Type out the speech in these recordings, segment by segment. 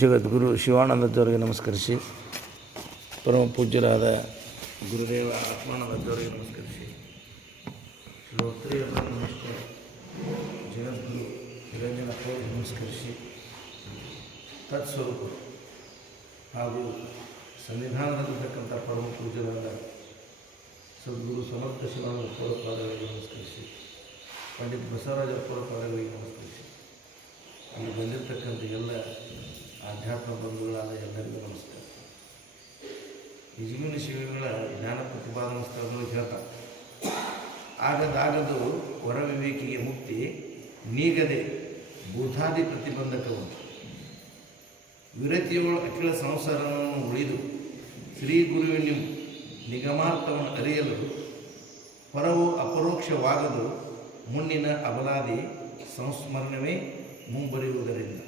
ಜಗದ್ಗುರು ಶಿವಾನಂದದವರಿಗೆ ನಮಸ್ಕರಿಸಿ, ಪರಮ ಪೂಜ್ಯರಾದ ಗುರುದೇವ ಆತ್ಮಾನಂದದವರಿಗೆ ನಮಸ್ಕರಿಸಿ, ಶ್ರೋತ್ರಿಯ ಬ್ರಹ್ಮನಿಷ್ಠ ಜಗದ್ಗುರು ನಿರಂಜನಪ್ಪವರಿಗೆ ನಮಸ್ಕರಿಸಿ, ತತ್ಸ್ವರೂಪ ಹಾಗೂ ಸನ್ನಿಧಾನದಲ್ಲಿರ್ತಕ್ಕಂಥ ಪರಮ ಪೂಜ್ಯರಾದ ಸದ್ಗುರು ಸಮರ್ಥ ಶಿವಾನಂದಪ್ಪವರ ಪಾದಗಳಿಗೆ ನಮಸ್ಕರಿಸಿ, ಪಂಡಿತ್ ಬಸವರಾಜಪ್ಪವರ ಪಾದಗಳಿಗೆ ನಮಸ್ಕರಿಸಿ, ಅಲ್ಲಿ ಬಂದಿರತಕ್ಕಂಥ ಎಲ್ಲ ಆಧ್ಯಾತ್ಮ ಬಂಧುಗಳಾದ ಎಲ್ಲರಿಗೂ ನಮಸ್ಕಾರ. ಈ ಜೀವನ ಶಿವಗಳ ಜ್ಞಾನ ಪ್ರತಿಪಾದನಾ ಸ್ಥಳಗಳು ಹೇಳ್ತಾರೆ, ಆಗದಾಗದು ಹೊರವಿವೇಕಿಗೆ ಮುಕ್ತಿ, ನೀಗದೆ ಭೂತಾದಿ ಪ್ರತಿಬಂಧಕವು, ವಿರತಿಯೊಳ ಅಖಿಲ ಸಂಸಾರವನ್ನು ಉಳಿದು ಶ್ರೀ ಗುರುವಿನ ನಿಗಮಾರ್ಥವನ್ನು ಅರಿಯಲು ಹೊರವು ಅಪರೋಕ್ಷವಾಗದು, ಮುನ್ನಿನ ಅಬಲಾದಿ ಸಂಸ್ಮರಣವೇ ಮುಂಬರಿಯುವುದರಿಂದ.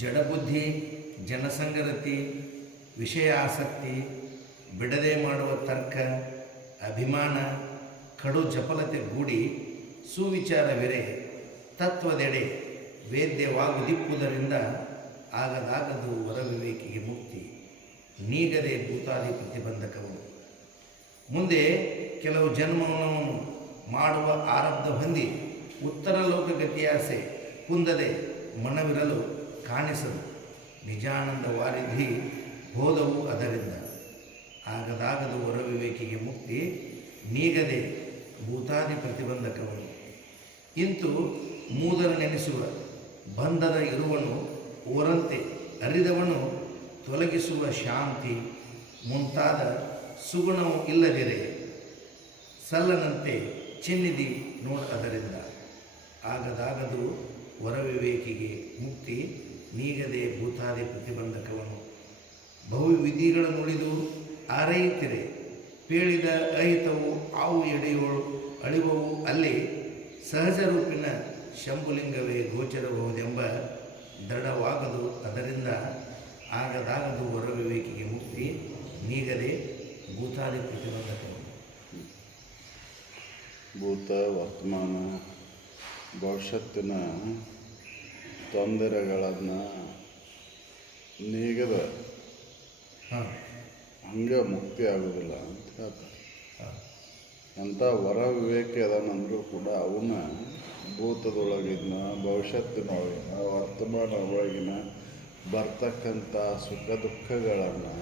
ಜಡಬುದ್ಧಿ, ಜನಸಂಗರತಿ, ವಿಷಯ ಆಸಕ್ತಿ, ಬಿಡದೆ ಮಾಡುವ ತರ್ಕ, ಅಭಿಮಾನ, ಕಡು ಚಪಲತೆ ಗೂಡಿ ಸುವಿಚಾರವಿರೆ ತತ್ವದೆಡೆ ವೇದ್ಯವಾಗುದಿಪ್ಪುದರಿಂದ ಆಗದಾಗದು ಹೊರವಿವೇಕಿಗೆ ಮುಕ್ತಿ, ನೀಗದೆ ಭೂತಾದಿ ಪ್ರತಿಬಂಧಕವು. ಮುಂದೆ ಕೆಲವು ಜನ್ಮವನ್ನು ಮಾಡುವ ಆರಬ್ಧ ಹೊಂದಿ ಉತ್ತರ ಲೋಕಗತಿಯಾಸೆ ಕುಂದದೆ ಮನವಿರಲು ಕಾಣಿಸದು, ನಿಜಾನಂದ ವಾರಿಧಿ ಬೋಧವು ಅದರಿಂದ. ಆಗದಾಗದು ಹೊರವಿವೇಕಿಗೆ ಮುಕ್ತಿ, ನೀಗದೆ ಭೂತಾದಿ ಪ್ರತಿಬಂಧಕವನು. ಇಂತು ಮೂದರ ನೆನೆಸುವ ಬಂಧದ ಇರುವನು ಓರಂತೆ ಅರಿದವನು ತೊಲಗಿಸುವ ಶಾಂತಿ ಮುಂತಾದ ಸುಗುಣವು ಇಲ್ಲದಿರೆ ಸಲ್ಲನಂತೆ ಚಿನ್ನಿದಿ ನೋಡ ಅದರಿಂದ. ಆಗದಾಗದು ಹೊರವಿವೇಕಿಗೆ ಮುಕ್ತಿ, ನೀಗದೆ ಭೂತಾದಿ ಪ್ರತಿಬಂಧಕವನು. ಬಹುವಿಧಿಗಳ ನುಡಿದು ಆರೈತಿರೆ ಪೇಳಿದ ಅಹಿತವು ಆವು ಎಡೆಯೋಳು ಅಳಿವವು ಅಲ್ಲಿ, ಸಹಜ ರೂಪಿನ ಶಂಭುಲಿಂಗವೇ ಗೋಚರಬಹುದೆಂಬ ದೃಢವಾಗದು ಅದರಿಂದ. ಆಗದಾಗದು ಹೊರವಿವೇಕಿಗೆ ಮುಕ್ತಿ, ನೀಗದೆ ಭೂತಾದಿ ಪ್ರತಿಬಂಧಕವನು. ಭೂತ, ವರ್ತಮಾನ, ಭವಿಷ್ಯತ್ತಿನ ತೊಂದರೆಗಳನ್ನು ನೀಗದ ಹಂಗೆ ಮುಕ್ತಿ ಆಗೋದಿಲ್ಲ ಅಂತ ಹೇಳ್ತಾರೆ. ಎಂಥ ಹೊರ ವಿವೇಕ ಅದನಂದರೂ ಕೂಡ ಅವನ್ನ ಭೂತದೊಳಗಿನ, ಭವಿಷ್ಯತ್ತಿನೊಳಗಿನ, ವರ್ತಮಾನ ಒಳಗಿನ ಬರ್ತಕ್ಕಂಥ ಸುಖ ದುಃಖಗಳನ್ನು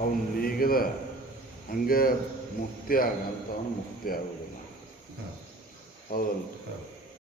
ಅವನು ನೀಗದ ಹಂಗೆ ಮುಕ್ತಿ ಆಗಂತ ಅವನು ಮುಕ್ತಿ ಆಗೋದಿಲ್ಲ. ಹೌದಲ್ಲ?